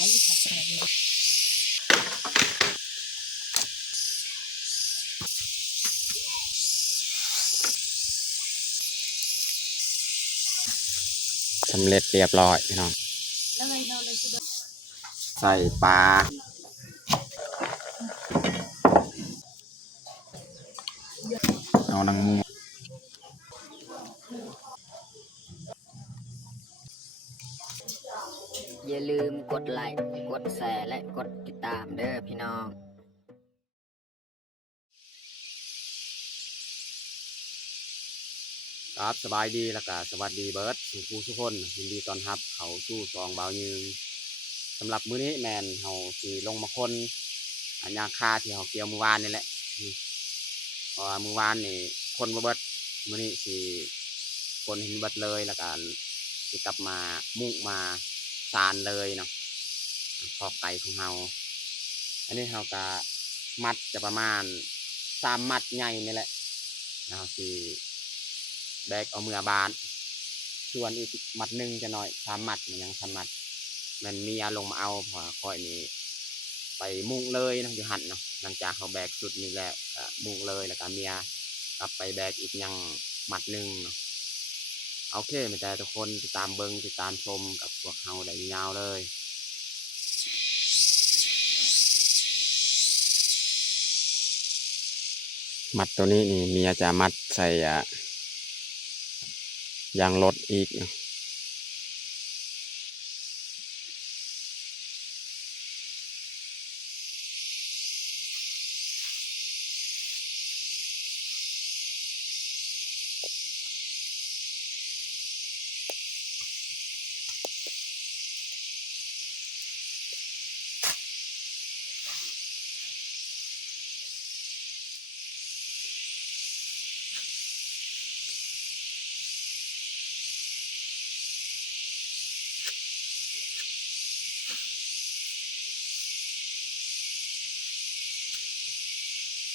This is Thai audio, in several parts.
สำเร็จเรียบร้อยพี่น้องใส่ปลาเอานางมูอย่าลืมกดไลค์กดแชร์และกดติดตามเด้อพี่น้องครับสบายดีแล้วก็สวัสดีเบิร์ดทุกคนยินดีต้อนรับเขาสู้ซองเบายืงสำหรับมื้อนี้แมนเขาสีลงมาคนอันยางคาที่เขาเกี่ยวมือวานนี่แหละเพราะมือวานนี่คนมาเบิดมื้อนี้สีคนเห็นเบิดเลยแล้วก็สิกลับมามุ่งมาซานเลยเนาะคอกไก่ของเราอันนี้เขาก็มัดจะประมาณ3 มัดใหญ่นี่แหละเราสีแบกเอาเมื่อบานส่วนอีกมัดหนึ่งจะหน่อย3 มัดมันยัง3 มัดมันมีอารมณ์มาเอาพอคอยนี้ไปมุ่งเลยนะอยู่หันเนาะหลังจากเขาแบกสุดนี้แล้วมุ่งเลยแล้วก็เมียกลับไปแบกอีกยังมัดหนึ่งเนาะโอเคไม่แต่ทุกคนติดตามเบิ้งติดตามชมกับพวกเขาได้ยาวเลยมัดตัวนี้นี่เมียจะมัดใส่ยางรถอีก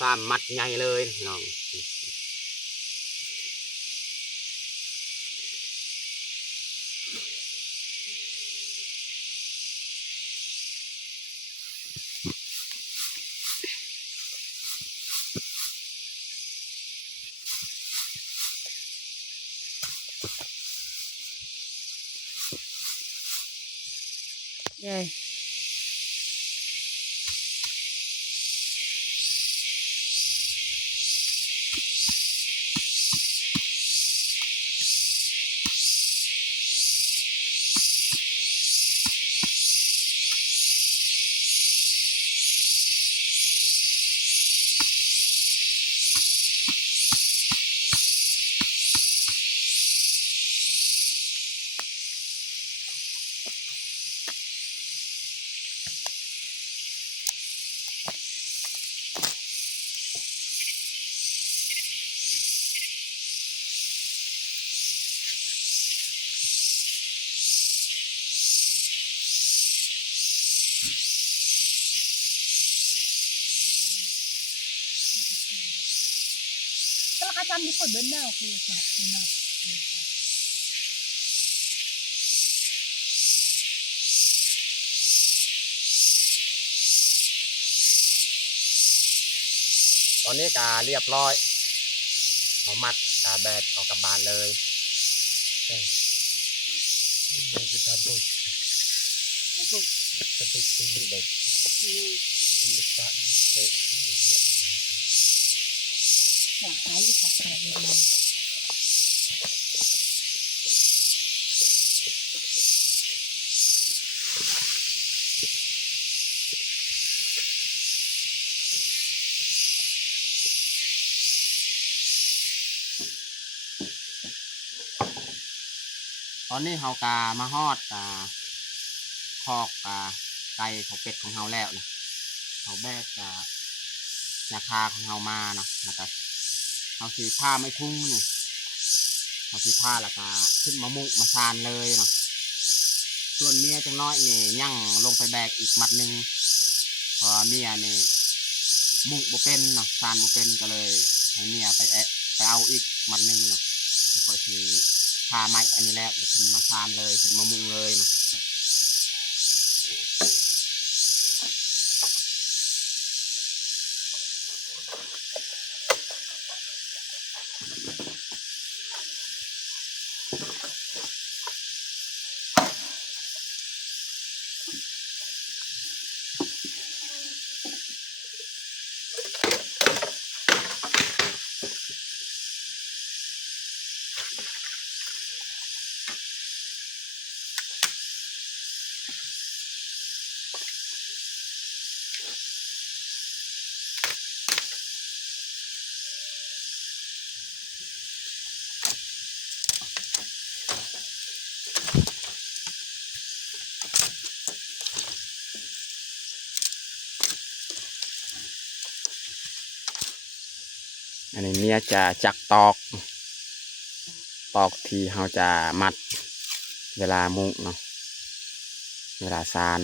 3 มัดใหญ่เลยน้องเย้ก็ทำที่คนเดินหน้าคือค่ะตอนนี้กาเรียบร้อยเขามัดกาแบกออกกลับบ้านเลยมันจะทำบุญจะบุญเป็นแบบเป็นแบบปะเตะอยากใช้ค่ะแต่เวลาตอนนี้เฮากามาฮอดคอกไก่ของเป็ดของเฮาแล้วนะเฮาแบกราคาของเฮามาเนาะนะครับเฮาสีผ้าไม่พุ่งนี่เฮาสีผ้าแล้วก็ขึ้นมามุมาซานเลยเนาะส่วนเมียจังน้อยนี่ยั่งลงไปแบกอีกมัดหนึ่งเพราะเมียนี่มุบ่เป็นเนาะซานบ่เป็นก็เลยให้เมียไปเอาอีกมัดหนึ่งเนาะแล้วก็คือผ้าไม้อันนี้แล้วขึ้นมาซานเลยขึ้นมามุงเลยเนาะ อันนี้เมียจะจักตอกที่เราจะมัดเวลามุกเนาะเวลาซาน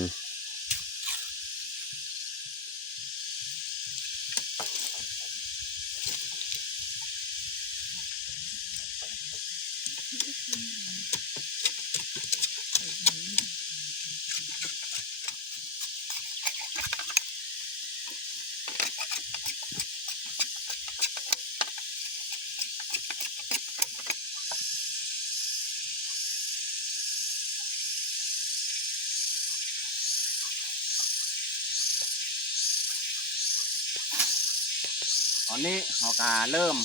ตอนนี้เราก็เริ่ม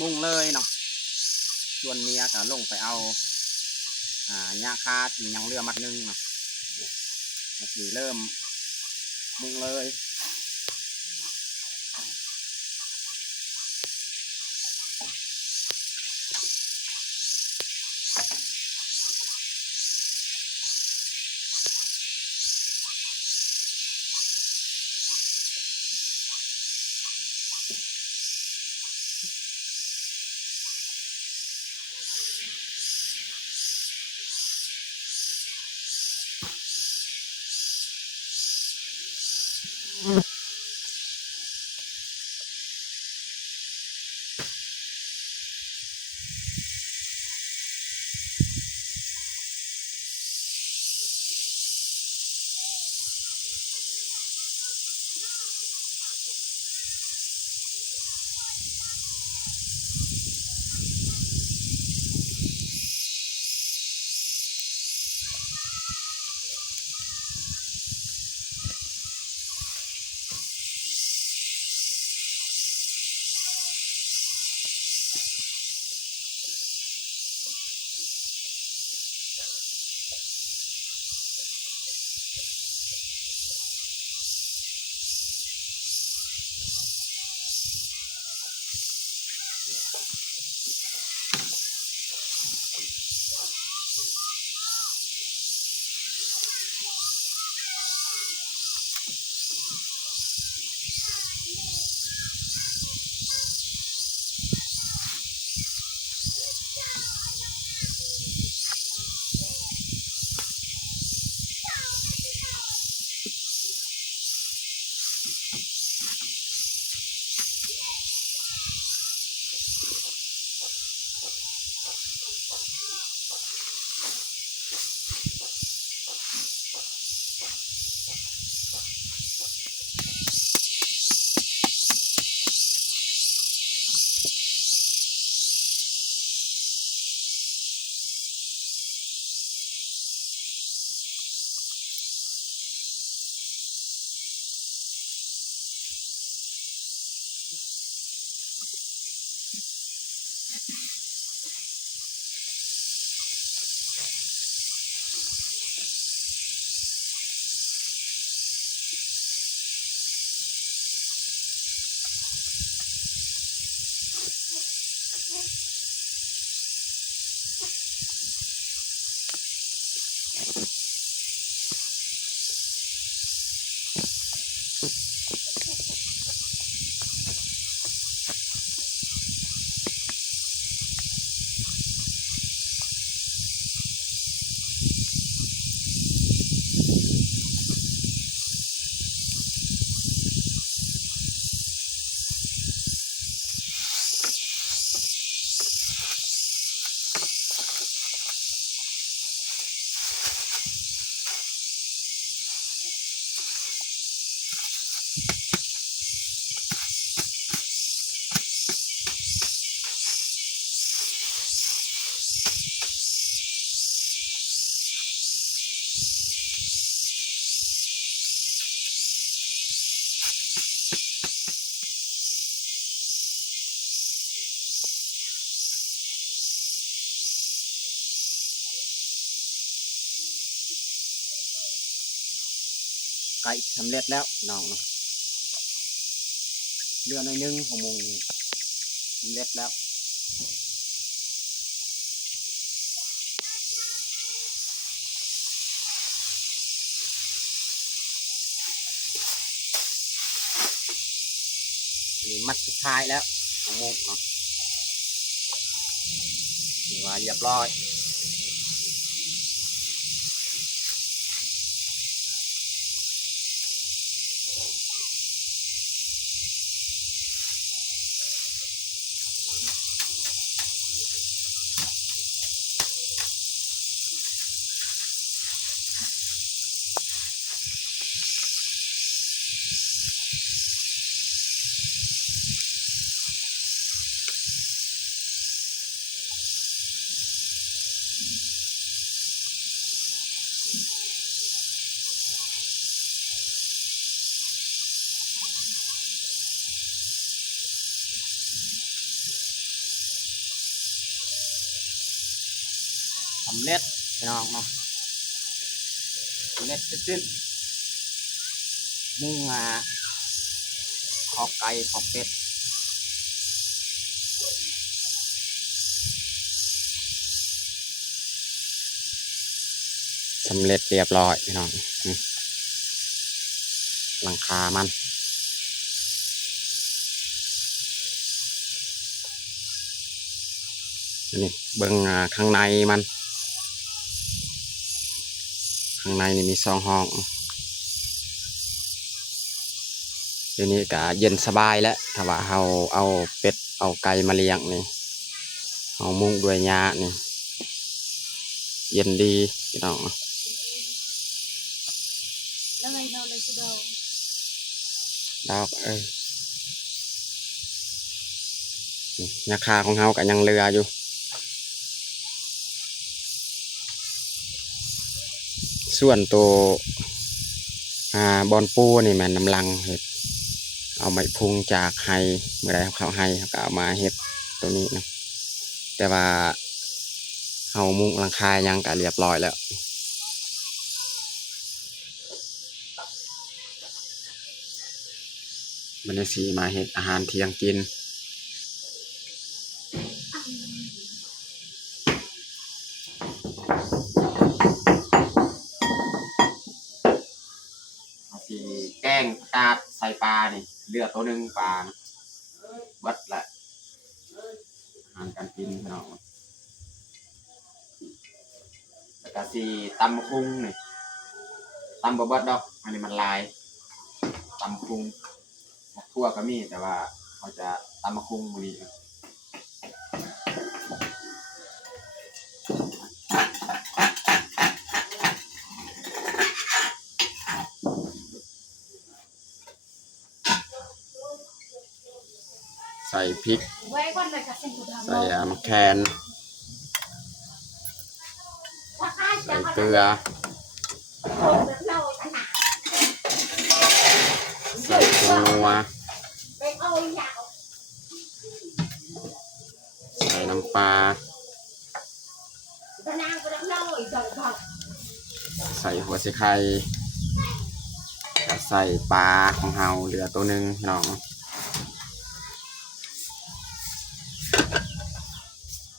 มุ่งเลยเนาะส่วนเมียก็ลงไปเอาหญ้าคาที่ยังเรือมัดหนึงเนาะก็คือเริ่มมุ่งเลย ไก่สำเร็จแล้วน้องเนาะเรือหน่อยนึงของมุงสำเร็จแล้วอันนี้มัดสุดท้ายแล้วของมุงเนาะนี่ว่าเรียบร้อยสำเร็จพี่น้องเนาะสำเร็จสิ้นมุงขอบไก่ขอบเป็ดสำเร็จเรียบร้อยพี่น้องหลังคามันนี่เบิ้งข้างในมันข้างในนี่มี2 ห้องเดี๋ยวนี้ก็เย็นสบายแล้วถ้าว่าเราเอาเป็ดเอาไก่มาเลี้ยงนี่เอามุ้งด้วยหญ้านี่เย็นดีพี่น้องดอกนี่ราคาของเราก็ยังเหลืออยู่ส่วนตัวบอนปูนี่มันน้ำลังเห็ดเอาไม้พุงจากไฮเมื่อไรเขาไฮเขาก็เอามาเห็ดตัวนี้นะแต่ว่าเอามุงหลังคายังก็เรียบร้อยแล้วมันจะสีมาเห็ดอาหารเที่ยงกินสีแกงกาดใส่ปลานี่เลือดตัวหนึ่งปลาบัดแหละอาหารการกินพี่น้องแล้วก็สีตำคุ้งนี่ตำบะเบิดดอกอันนี้มันลายตำคุ้งทั่วก็มีแต่ว่าเขาจะตำคุ้งบุรีใส่พริกใส่มะแคนใส่เกลือใส่ผงนัวใส่น้ำปลาใส่หัวไชไข่ใส่ปลาของเฮาเหลือตัวหนึ่งน้อง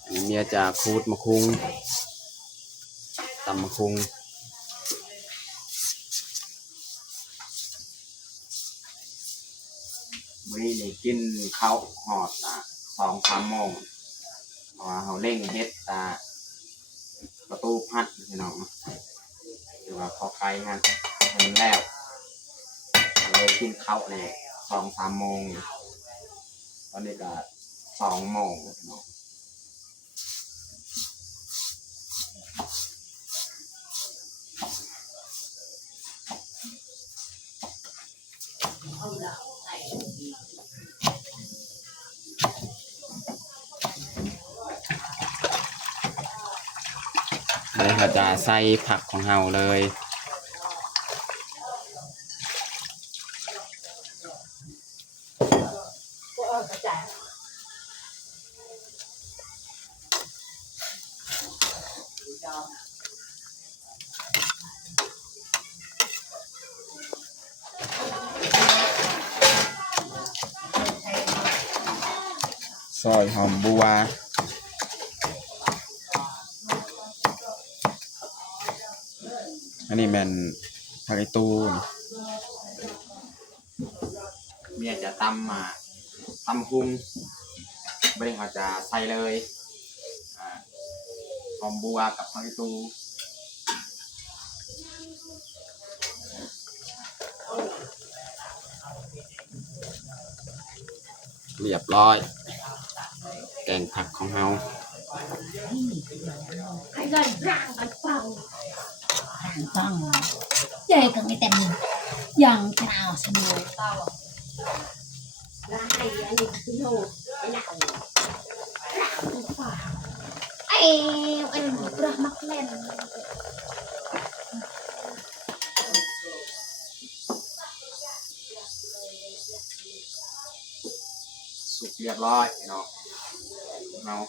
อันนี้เมียจะคูดมะคุงตำมะคุงมื้อนี้นี่กินข้าวหอด2-3 โมงเพราะว่าเขาเร่งเฮ็ดประตูพัดพี่น้องหรือว่าขอไก่ฮะมันแล้วเลยกินข้าวเลย2-3 โมงตอนนี้ก็2 โมงพี่น้องเลยเขาจะใส่ผักของเฮาเลย ซอยหอมบัวอันนี้แม่นผักไอตูนเมียจะตำตำพุงไม่ได้เขาจะใส่เลยหอมบัวกับผักไอตูเรียบร้อยแกงผักของเฮา Hãy gần rạng bánh phòng rạng phòng chơi cần cái tên dần cái nào xem rồi tao là hay anh đi cái hồ cái nào rạng bánh phòng anh udah mắc lên สุกเรียบร้อยเนาะเนาะ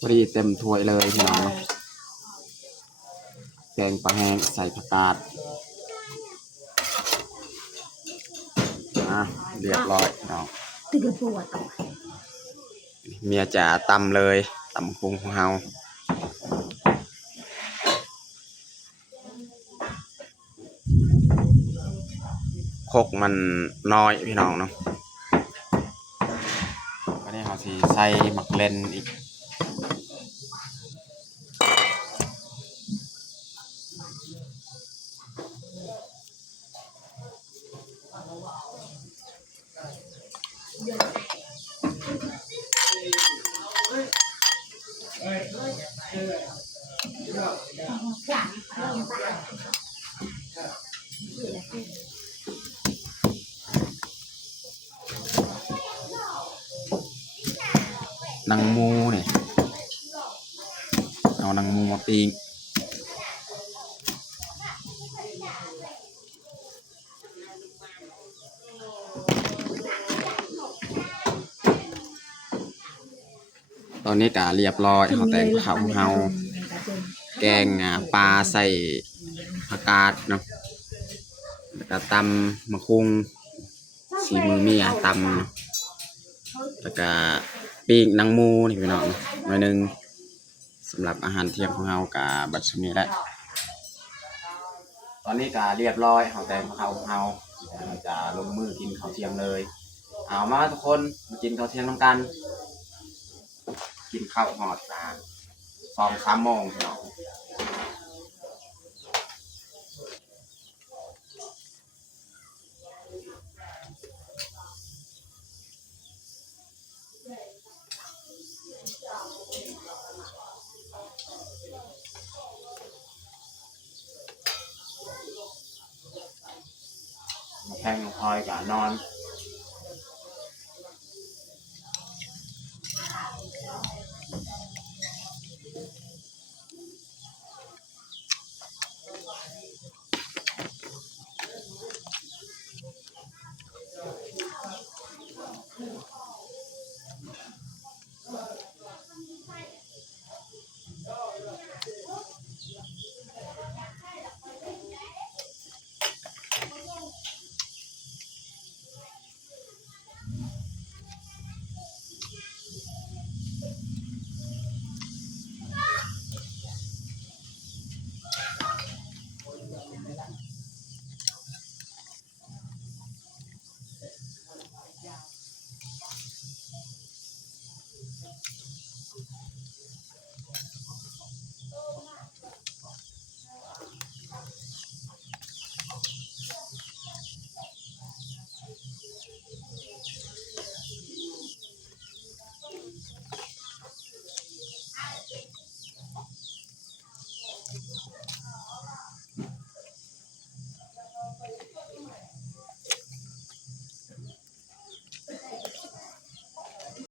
พอดีเต็มถ้วยเลยพี่น้องแกงปลาแห้งใส่ผักกาดเรียบร้อยเนาะ từ cái bùa tao เมียจ๋าตำเลยตำพุงของเฮาโคกมันน้อยพี่น้องเนาะก็ได้เฮาสิใส่หมักเล่นอีกนางมูนี่เอานางมูมาปิ้งตอนนี้ก็เรียบร้อยเขาแต่งข้าวของเฮาแกงปลาใส่ผักกาดเนาะแล้วก็ตำมะคุงสีมือเมียตำเนาะแล้วก็ปิ้งนางมูนี่พี่น้องหน่อยหนึงสำหรับอาหารเที่ยงของเฮากับบัดชมีแล้วตอนนี้ก็เรียบร้อยเขาแต่งข้าวของเฮาเราจะลงมือกินข้าวเที่ยงเลยเอามาทุกคนมากินข้าวเที่ยงน้ำกันกินข้าวหอด2-3 โมงพี่น้องมาแพงลงพลอยกับนอน